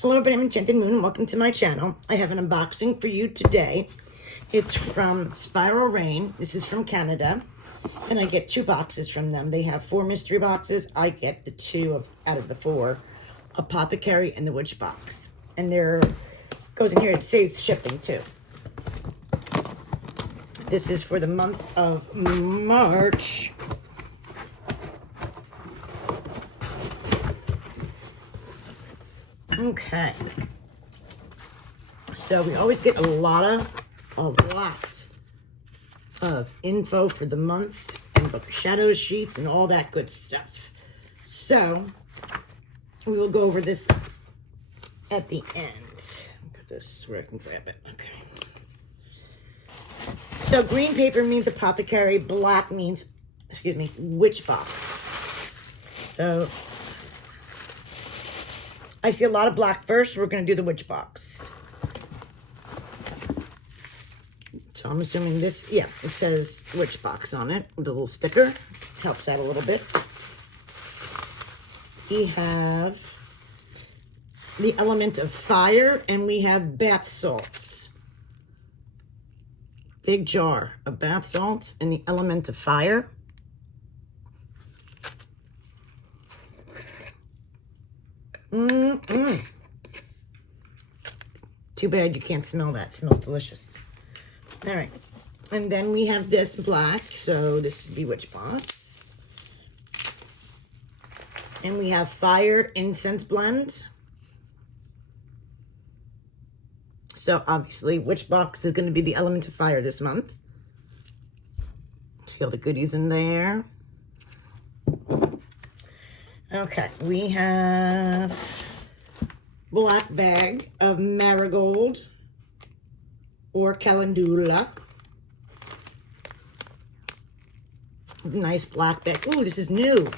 Hello everybody, I'm Enchanted Moon and welcome to my channel. I have an unboxing for you today. It's from SpiralRain. This is from Canada. And I get 2 boxes from them. They have 4 mystery boxes. I get the 2 out of the 4. Apothecary and the Witch box. And there goes in here, it saves shipping too. This is for the month of March. Okay, so we always get a lot of info for the month and book shadow sheets and all that good stuff. So we will go over this at the end. Put this where I can grab it. Okay. So green paper means apothecary, black means, witch box. So I see a lot of black first. We're going to do the witch box. So I'm assuming this, yeah, it says witch box on it with a little sticker. Helps out a little bit. We have the element of fire and we have bath salts. Big jar of bath salts and the element of fire. Too bad you can't smell that. It smells delicious. All right. And then we have this black. So this would be witch box. And we have fire incense blend. So obviously witch box is going to be the element of fire this month. See all the goodies in there. Okay, we have black bag of marigold or calendula. Nice black bag. Ooh, this is new.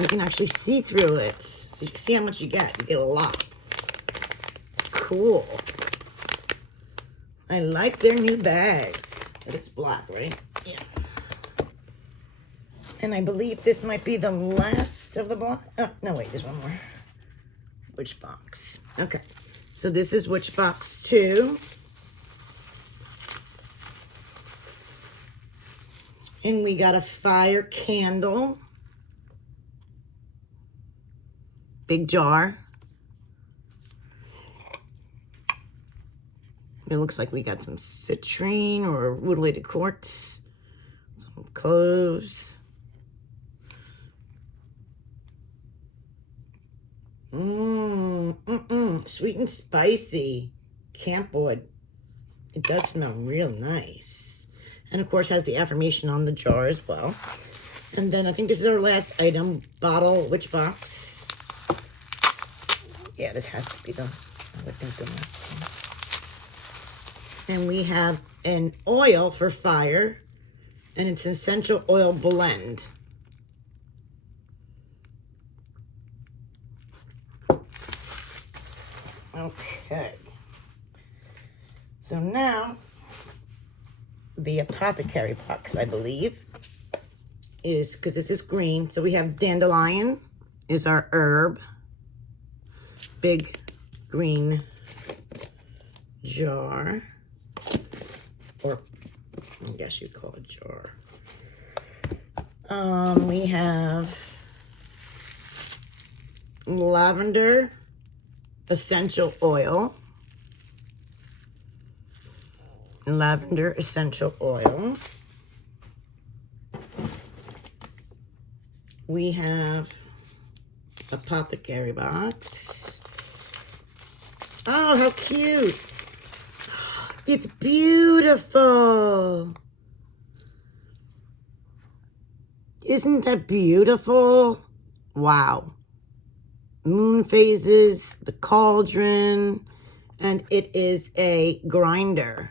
You can actually see through it. So you can see how much you get. You get a lot. Cool. I like their new bags. It's black, right? Yeah. And I believe this might be the last of the block. Oh, no, wait, there's one more. Witch box. Okay, so this is witch box 2. And we got a fire candle. Big jar. It looks like we got some citrine or wood-related quartz. Some cloves. Sweet and spicy campwood. It does smell real nice. And of course has the affirmation on the jar as well. And then I think this is our last item, bottle witch box. Yeah, this has to be the, I would think the last one. And we have an oil for fire, and it's an essential oil blend. Okay, so now the apothecary box, I believe, is, because this is green, so we have dandelion is our herb, big green jar, or I guess you'd call it jar. We have lavender essential oil. Lavender essential oil. We have apothecary box. Oh, how cute. It's beautiful. Isn't that beautiful? Wow. Moon phases, the cauldron, and it is a grinder.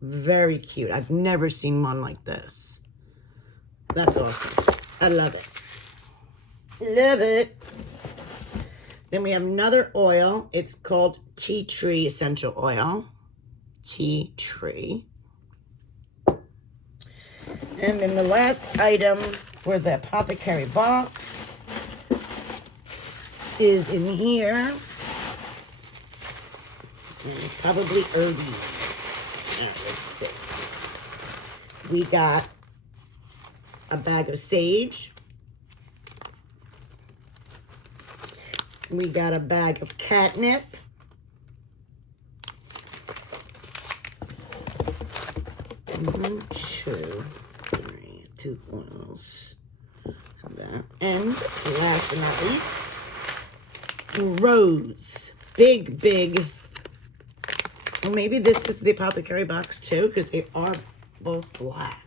Very cute. I've never seen one like this. That's awesome. I love it. Love it. Then we have another oil. It's called tea tree essential oil. Tea tree. And then the last item for the apothecary box is in here. And probably Odie. Let's see. We got a bag of sage. We got a bag of catnip. Two oils. And last but not least, rose. Big. Well, maybe this is the Apothecary box too, because they are both black.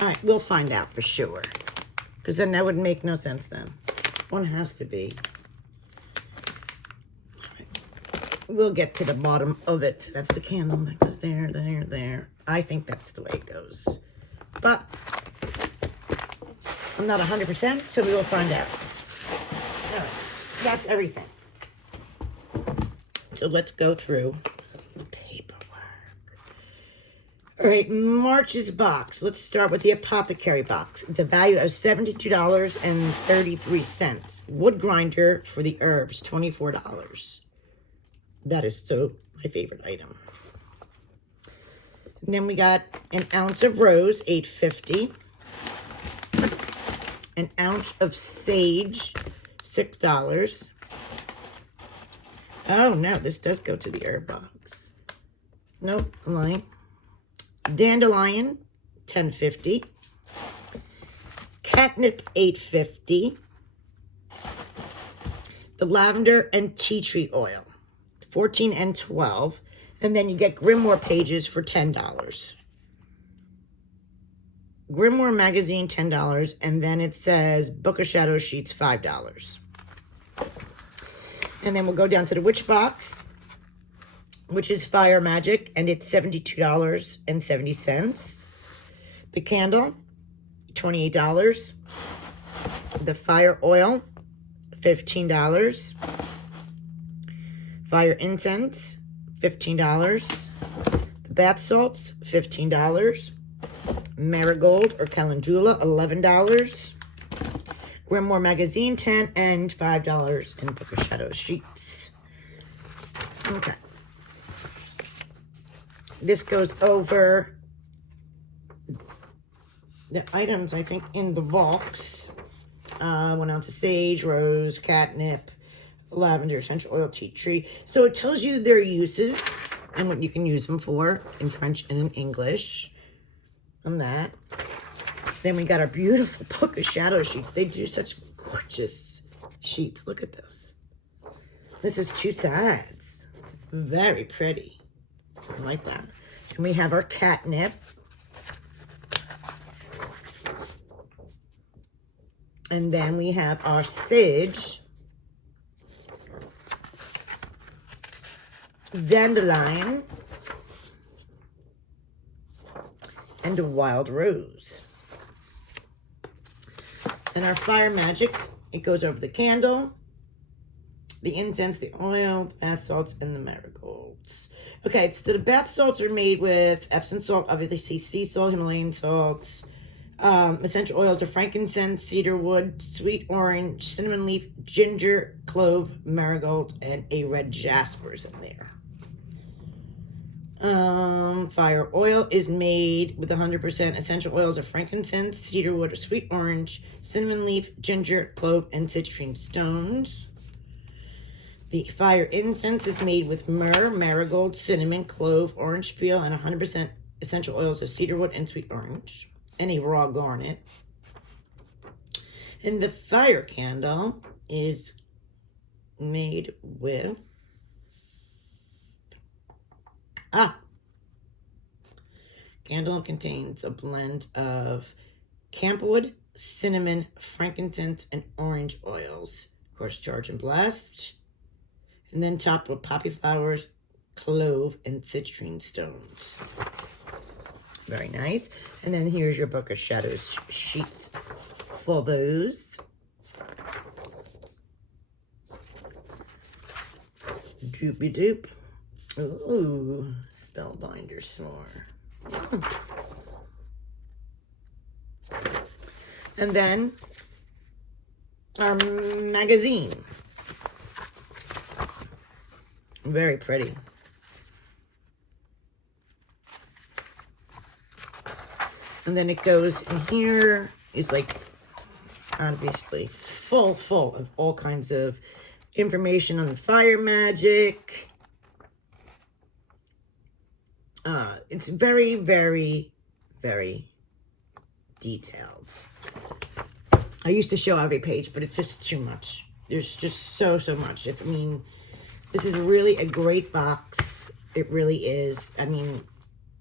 All right, we'll find out for sure. Because then that would make no sense then. One has to be. All right. We'll get to the bottom of it. That's the candle that goes there. I think that's the way it goes. But I'm not 100%, so we will find out. All right, that's everything. So let's go through the paperwork. All right, March's box. Let's start with the Apothecary box. It's a value of $72.33. Wood grinder for the herbs, $24. That is so my favorite item. And then we got an ounce of rose, $8.50. An ounce of sage, $6. Oh, no, this does go to the herb box. Nope, I'm lying. Dandelion, $10.50. Catnip, $8.50. The lavender and tea tree oil, $14 and $12. And then you get Grimoire pages for $10. Grimoire magazine, $10. And then it says Book of Shadow sheets, $5. And then we'll go down to the witch box, which is Fire Magic, and it's $72.70. The candle, $28. The fire oil, $15. Fire incense, $15. The bath salts, $15. Marigold or calendula, $11. Grimoire magazine, $10, and $5 in Book of Shadow sheets. Okay. This goes over the items, I think, in the box. 1 ounce of sage, rose, catnip, lavender, essential oil, tea tree. So it tells you their uses and what you can use them for in French and in English. On that. Then we got our beautiful Book of Shadow sheets. They do such gorgeous sheets. Look at this. This is 2 sides. Very pretty. I like that. And we have our catnip. And then we have our sage. Dandelion. And a wild rose. And our fire magic, it goes over the candle, the incense, the oil, bath salts, and the marigolds. Okay, so the bath salts are made with Epsom salt, obviously sea salt, Himalayan salts. Essential oils are frankincense, cedarwood, sweet orange, cinnamon leaf, ginger, clove, marigold, and a red jasper is in there. Fire oil is made with 100% essential oils of frankincense, cedarwood or sweet orange, cinnamon leaf, ginger, clove, and citrine stones. The fire incense is made with myrrh, marigold, cinnamon, clove, orange peel, and 100% essential oils of cedarwood and sweet orange, and a raw garnet. And the fire candle is made with candle contains a blend of campwood, cinnamon, frankincense, and orange oils. Of course, charged and blessed. And then topped with poppy flowers, clove, and citrine stones. Very nice. And then here's your Book of Shadows sheets for those. Doopy doop. Ooh, Spellbinder S'more. And then our magazine. Very pretty. And then it goes in here. It's like, obviously, full of all kinds of information on the fire magic. It's very, very, very detailed. I used to show every page, but it's just too much. There's just so much. I mean, this is really a great box. It really is. I mean,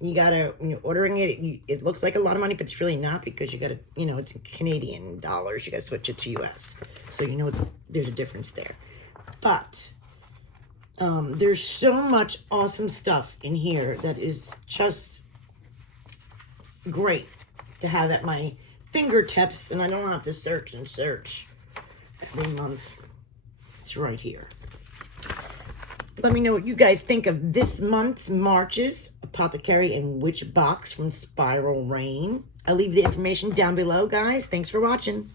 you gotta, when you're ordering it, it looks like a lot of money, but it's really not, because you gotta, you know, it's in Canadian dollars. You gotta switch it to US. So, you know, there's a difference there. But there's so much awesome stuff in here that is just great to have at my fingertips, and I don't have to search and search every month. It's right here. Let me know what you guys think of this month's March's Apothecary and Witch box from SpiralRain. I'll leave the information down below, guys. Thanks for watching.